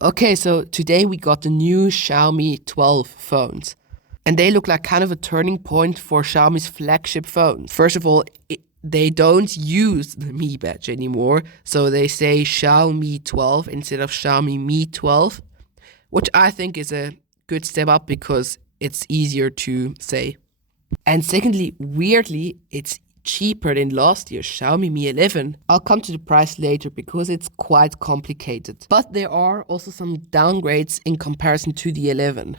Okay, so today we got the new Xiaomi 12 phones. And they look like kind of a turning point for Xiaomi's flagship phones. First of all, they don't use the Mi badge anymore. So they say Xiaomi 12 instead of Xiaomi Mi 12, which I think is a good step up because it's easier to say. And secondly, weirdly, it's cheaper than last year's Xiaomi Mi 11. I'll come to the price later because it's quite complicated. But there are also some downgrades in comparison to the 11.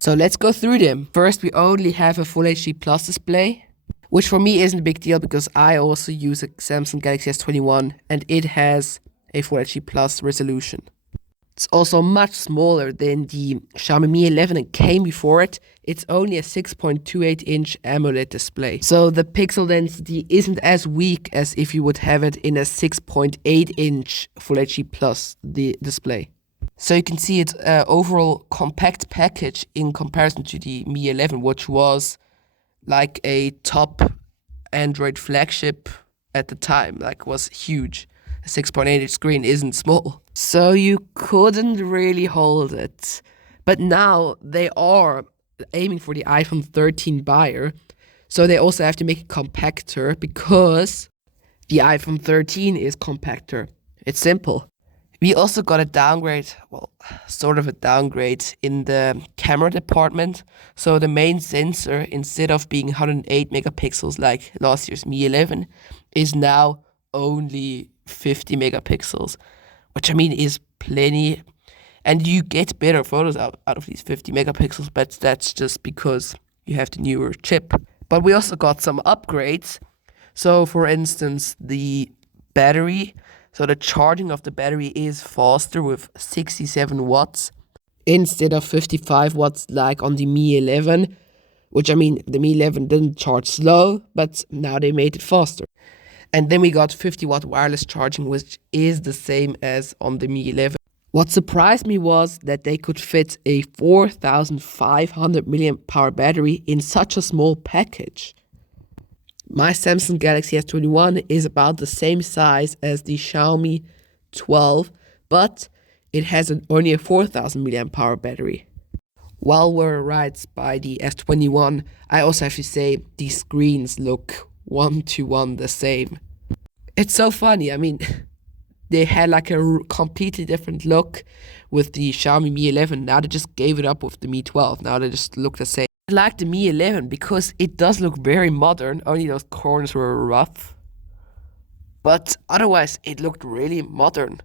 So let's go through them. First, we only have a Full HD Plus display, which for me isn't a big deal because I also use a Samsung Galaxy S21 and it has a Full HD Plus resolution. It's also much smaller than the Xiaomi Mi 11 and came before it. It's only a 6.28-inch AMOLED display. So the pixel density isn't as weak as if you would have it in a 6.8-inch Full HD Plus display. So you can see it's an overall compact package in comparison to the Mi 11, which was like a top Android flagship at the time, like was huge. A 6.8-inch screen isn't small. So you couldn't really hold it. But now they are aiming for the iPhone 13 buyer. So they also have to make it compactor because the iPhone 13 is compactor. It's simple. We also got a downgrade, well, sort of a downgrade in the camera department. So the main sensor, instead of being 108 megapixels like last year's Mi 11, is now only 50 megapixels, which I mean is plenty. And you get better photos out of these 50 megapixels, but that's just because you have the newer chip. But we also got some upgrades. So for instance, the battery. So the charging of the battery is faster with 67 watts instead of 55 watts like on the Mi 11, which I mean, the Mi 11 didn't charge slow, but now they made it faster. And then we got 50-watt wireless charging, which is the same as on the Mi 11. What surprised me was that they could fit a 4,500 milliamp hour battery in such a small package. My Samsung Galaxy S21 is about the same size as the Xiaomi 12, but it has only a 4,000 milliamp hour battery. While we're right by the S21, I also have to say the screens look one-to-one the same. It's so funny. I mean, they had like a completely different look with the Xiaomi Mi 11. Now they just gave it up with the Mi 12. Now they just look the same. I like the Mi 11 because it does look very modern. Only those corners were rough. But otherwise, it looked really modern.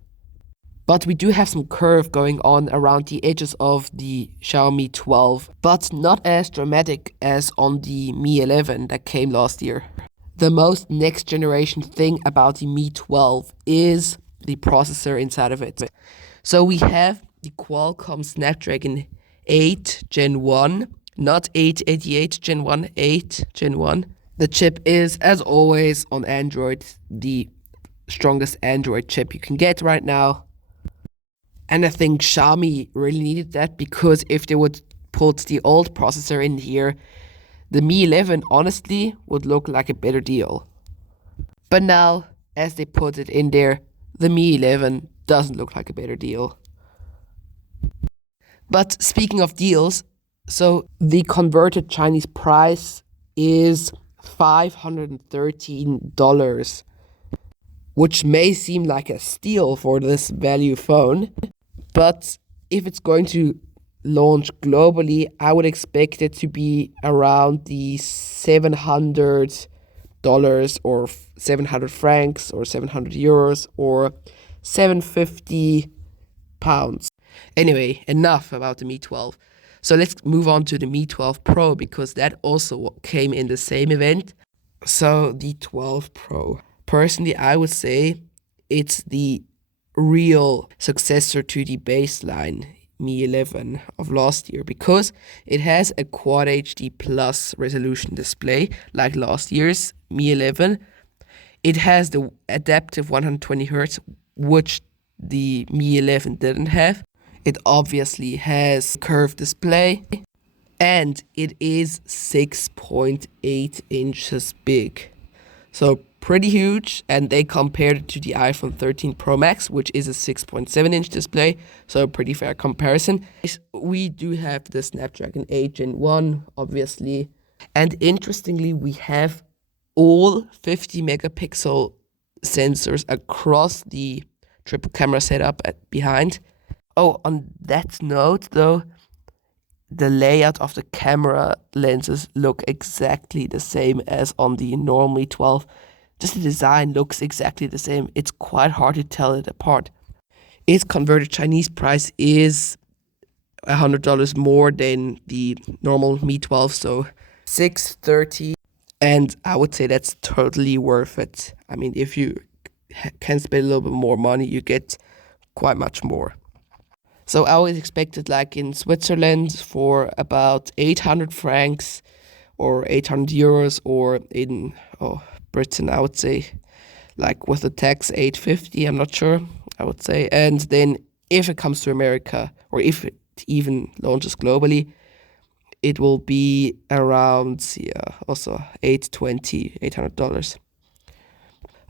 But we do have some curve going on around the edges of the Xiaomi 12, but not as dramatic as on the Mi 11 that came last year. The most next generation thing about the Mi 12 is the processor inside of it. So we have the Qualcomm Snapdragon 8 Gen 1, not 888 Gen 1, 8 Gen 1. The chip is, as always, on Android, the strongest Android chip you can get right now. And I think Xiaomi really needed that because if they would put the old processor in here, the Mi 11 honestly would look like a better deal. But now, as they put it in there, the Mi 11 doesn't look like a better deal. But speaking of deals, so the converted Chinese price is $513, which may seem like a steal for this value phone. But if it's going to launch globally, I would expect it to be around the $700 or 700 francs or 700 euros or 750 pounds. Anyway, enough about the Mi 12. So let's move on to the Mi 12 Pro because that also came in the same event. So the 12 Pro. Personally, I would say it's the real successor to the baseline Mi 11 of last year because it has a Quad HD Plus resolution display like last year's Mi 11. It has the adaptive 120Hz, which the Mi 11 didn't have. It obviously has curved display and it is 6.8 inches big. So pretty huge, and they compared it to the iPhone 13 Pro Max, which is a 6.7-inch display, so a pretty fair comparison. We do have the Snapdragon 8 Gen 1, obviously, and interestingly, we have all 50 megapixel sensors across the triple camera setup behind. Oh, on that note though, the layout of the camera lenses look exactly the same as on the normal Mi 12. Just the design looks exactly the same. It's quite hard to tell it apart. Its converted Chinese price is $100 more than the normal Mi 12, so $630. And I would say that's totally worth it. I mean, if you can spend a little bit more money, you get quite much more. So I always expected, like in Switzerland, for about 800 francs or 800 euros, or in Britain, I would say, like with the tax, 850, I'm not sure, I would say. And then if it comes to America, or if it even launches globally, it will be around, also $800.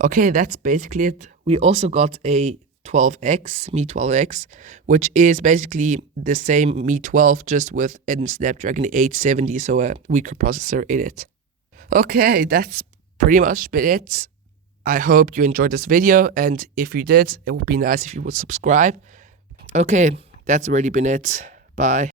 Okay, that's basically it. We also got a 12X, Mi 12X, which is basically the same Mi 12, just with a Snapdragon 870, so a weaker processor in it. Okay, that's pretty much been it. I hope you enjoyed this video, and if you did, it would be nice if you would subscribe. Okay, that's really been it. Bye.